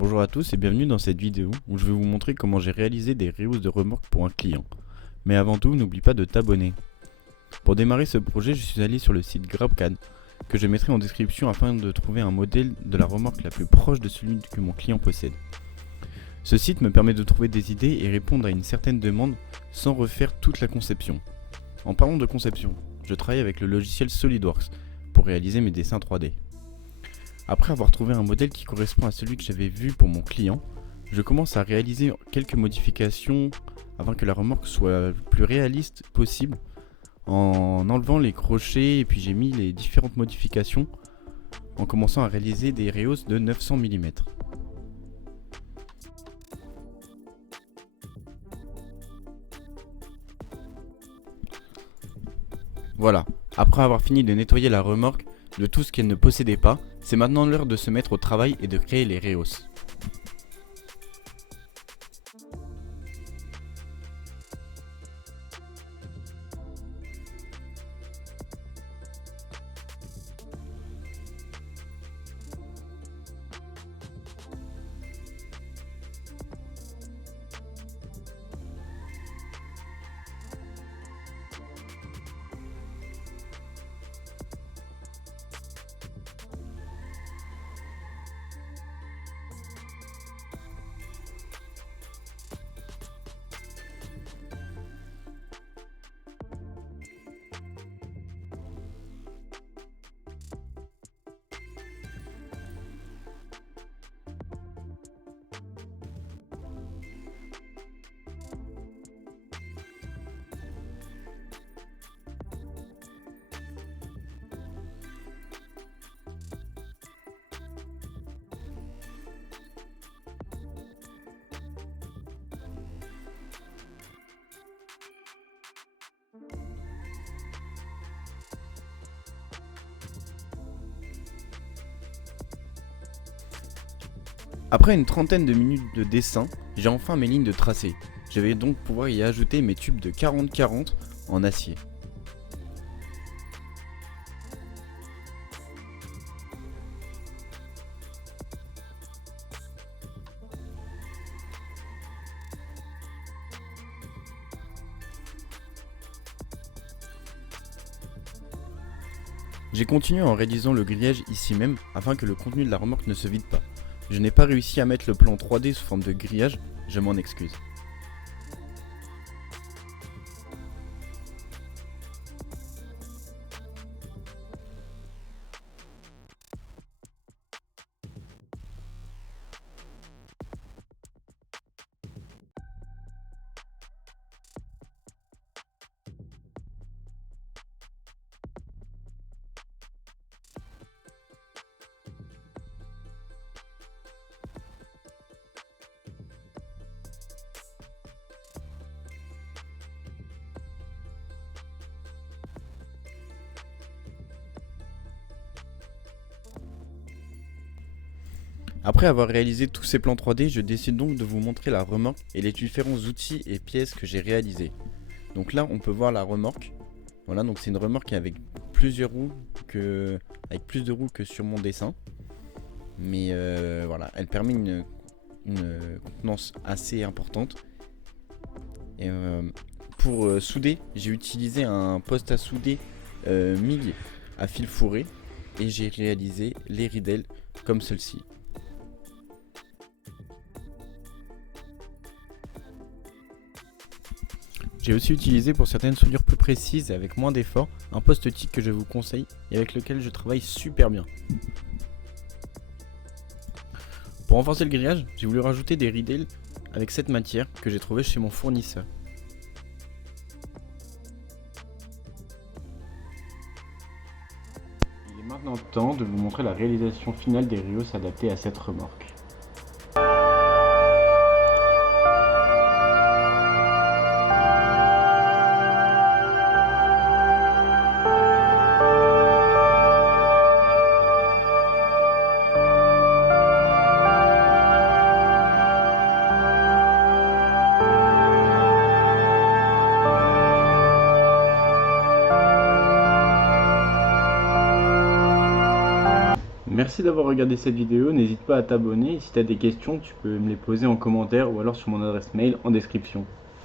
Bonjour à tous et bienvenue dans cette vidéo où je vais vous montrer comment j'ai réalisé des rehausses de remorques pour un client. Mais avant tout, n'oublie pas de t'abonner. Pour démarrer ce projet, je suis allé sur le site GrabCAD que je mettrai en description afin de trouver un modèle de la remorque la plus proche de celui que mon client possède. Ce site me permet de trouver des idées et répondre à une certaine demande sans refaire toute la conception. En parlant de conception, je travaille avec le logiciel SolidWorks pour réaliser mes dessins 3D. Après avoir trouvé un modèle qui correspond à celui que j'avais vu pour mon client, je commence à réaliser quelques modifications afin que la remorque soit le plus réaliste possible en enlevant les crochets, et puis j'ai mis les différentes modifications en commençant à réaliser des rehausses de 900 mm. Voilà, après avoir fini de nettoyer la remorque de tout ce qu'elle ne possédait pas, c'est maintenant l'heure de se mettre au travail et de créer les rehausses. Après une trentaine de minutes de dessin, j'ai enfin mes lignes de tracé. Je vais donc pouvoir y ajouter mes tubes de 40-40 en acier. J'ai continué en réalisant le grillage ici même afin que le contenu de la remorque ne se vide pas. Je n'ai pas réussi à mettre le plan 3D sous forme de grillage, je m'en excuse. Après avoir réalisé tous ces plans 3D, je décide donc de vous montrer la remorque et les différents outils et pièces que j'ai réalisés. Donc là, on peut voir la remorque. Voilà, donc c'est une remorque avec plusieurs roues avec plus de roues que sur mon dessin. Mais voilà, elle permet une contenance assez importante. Et pour souder, j'ai utilisé un poste à souder MIG à fil fourré et j'ai réalisé les ridelles comme celle-ci. J'ai aussi utilisé pour certaines soudures plus précises et avec moins d'efforts un post-it que je vous conseille et avec lequel je travaille super bien. Pour renforcer le grillage, j'ai voulu rajouter des ridelles avec cette matière que j'ai trouvée chez mon fournisseur. Il est maintenant temps de vous montrer la réalisation finale des rehausses adaptées à cette remorque. Merci Merci d'avoir regardé cette vidéo, n'hésite pas à t'abonner. Si tu as des questions, tu peux me les poser en commentaire ou alors sur mon adresse mail en description.